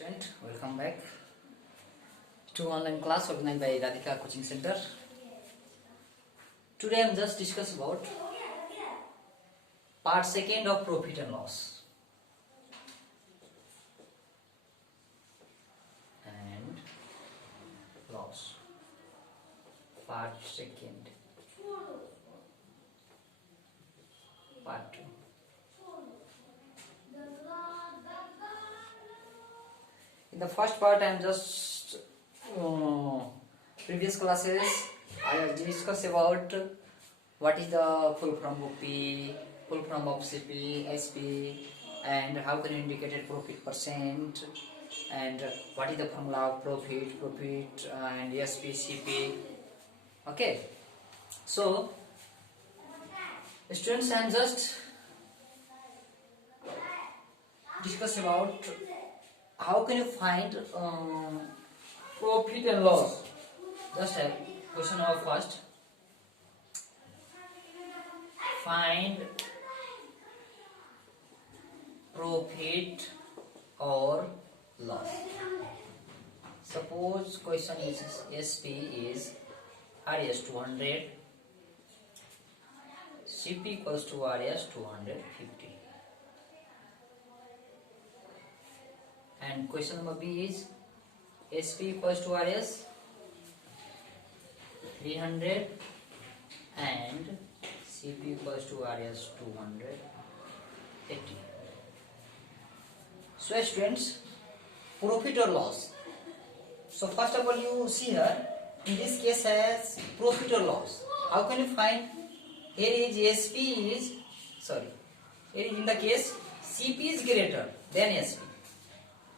Student, welcome back to online class organized by Radhika Coaching Center. Today I am just discuss about part second of profit and loss. And loss. Part second. Part 2. In the first part, I am just previous classes. I have discussed about what is the full form of P, full form of CP, SP, and how can you indicate a profit percent, and what is the formula of profit, and SP, CP. Okay, so students, I am just discuss about how can you find profit and loss. Just a question number first. Find profit or loss. Suppose question is SP is RS 200, CP equals to RS 250. And question number B is SP equals to RS 300 and CP equals to RS 280. So students, profit or loss. So first of all, you see here, in this case has profit or loss. How can you find? Here is SP is, here in the case CP is greater than SP.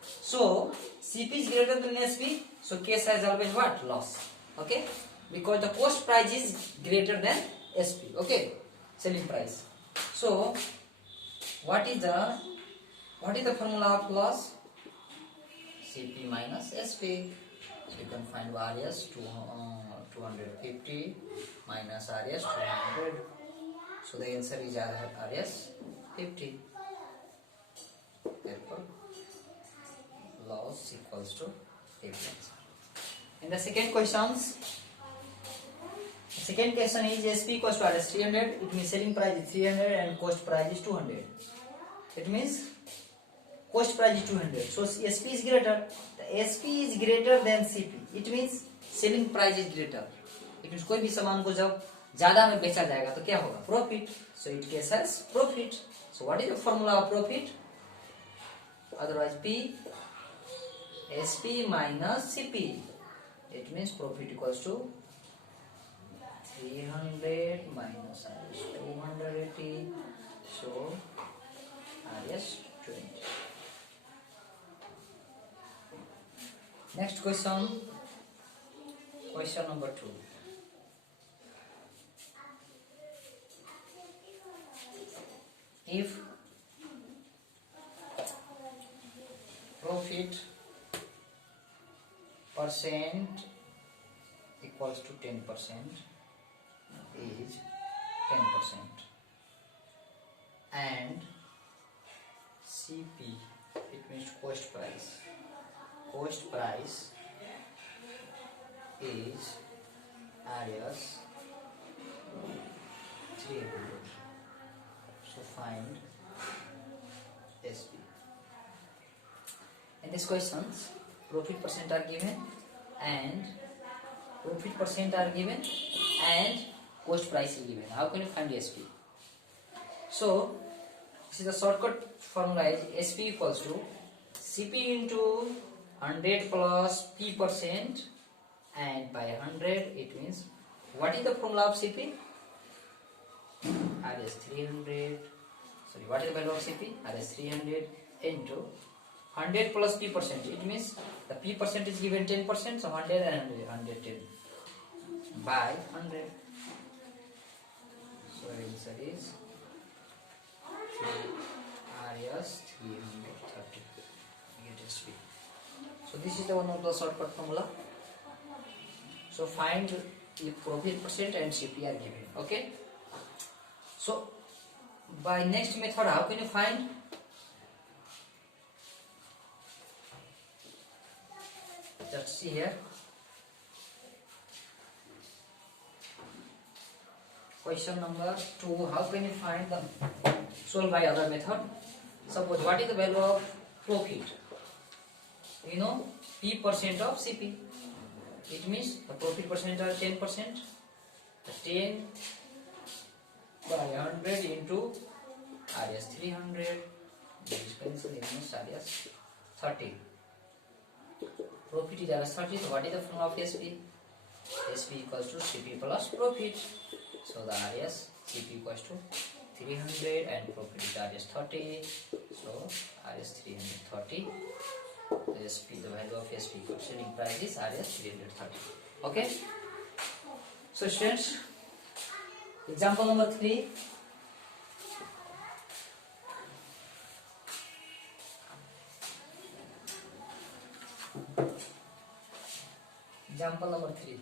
So CP is greater than SP, so case has always what? Loss. Okay, because the cost price is greater than SP. Okay, selling price. So what is the formula of loss? CP minus SP. So you can find RS 250 minus RS 200. So the answer is RS 50. Therefore loss equals to 50. In the second question is SP equals to RS 300. It means selling price is 300 and cost price is 200. It means cost price is 200. So SP is greater. The SP is greater than CP. It means selling price is greater. It means कोई भी सामान को जब ज्यादा में बेचा जाएगा तो क्या होगा? Profit. So it case has profit. So what is the formula of profit? Otherwise P SP minus CP. It means profit equals to 300 minus RS 280. So RS 20. Next question number 2. If profit percent equals to 10% is 10% and CP, it means cost price is RS 300. So find SP. In these questions, profit percent are given and cost price is given. How can you find SP? So this is the shortcut formula is SP equals to CP into 100 plus P percent, and by 100 it means what is the formula of CP? RS 300. Sorry, what is the value of CP? RS 300 into 100 plus P percent. It means the P percent is given 10%, so 100 and 110 by 100. So answer is RS 330. Get SP. So this is the one of the shortcut formula. So find if profit percent and CP are given. Okay. So by next method, how can you find? Just see here. Question number 2. How can you find the solve by other method? Suppose what is the value of profit? We know P% of CP. It means the profit percent are 10%. The 10 by 100 into RS 300. This cancel minus RS 30. Profit is RS 30. So what is the formula of SP? SP equals to CP plus profit. So the RS CP equals to 300 and profit is RS 30. So RS 330. The SP, the value of SP equals selling price is RS 330. Okay. So students, example number 3. Example number 3.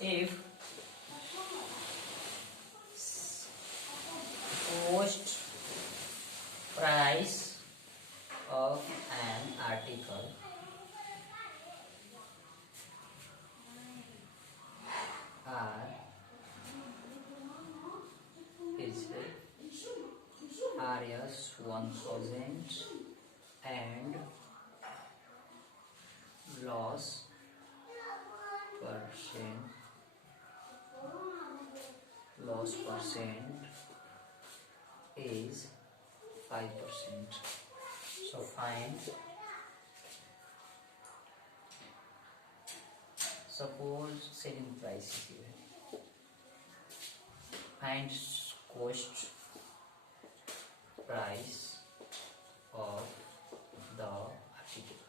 If cost price of an article are is RS 1000 and loss percent is 5%. So find, suppose selling price is given. Find cost price of the article.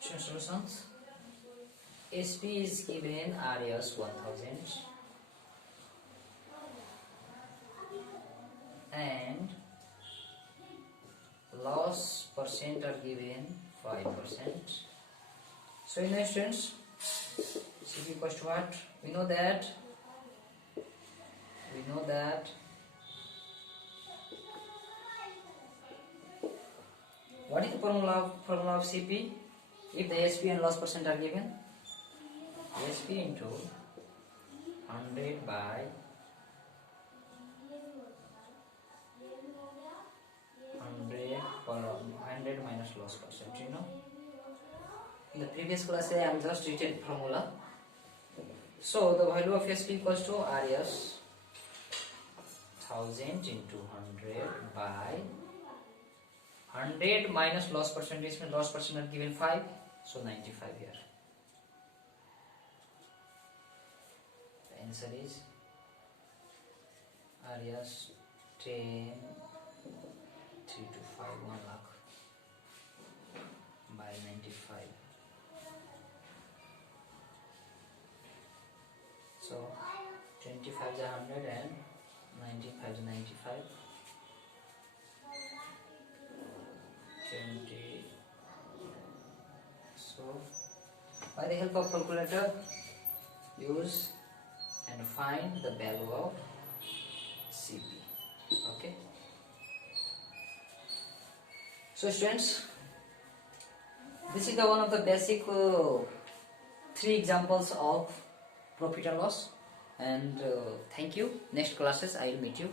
Solutions. SP is given RS 1000 and loss percent are given 5%. So in essence, CP equals to what? We know that what is the formula of CP? If the SP and loss percent are given, SP into 100 by 100 minus loss percent. You know, in the previous class I am just written formula. So the value of SP equals to RS 1000 into 100 by 100 minus loss percentage, means loss percent are given 5, so 95 here. The answer is RS 10 3 to 5 1 lakh by 95. So 25 is 100 and 95 is 95. 20. So by the help of calculator, use and find the value of CP. Okay. So students, this is the one of the basic 3 examples of profit and loss. And thank you. Next classes I will meet you.